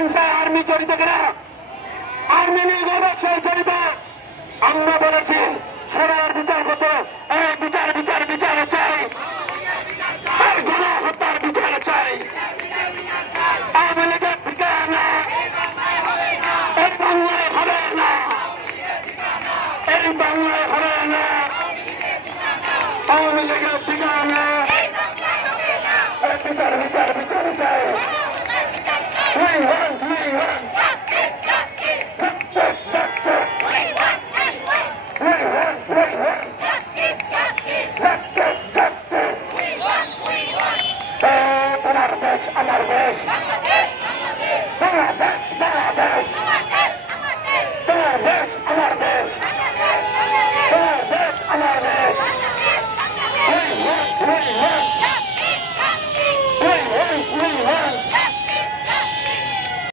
সন্ত্রাস আর্মি জড়িত কিনা, আর্মি নিয়ে ব্যবসায় জড়িত। আমরা বলেছি সরার বিচার করতে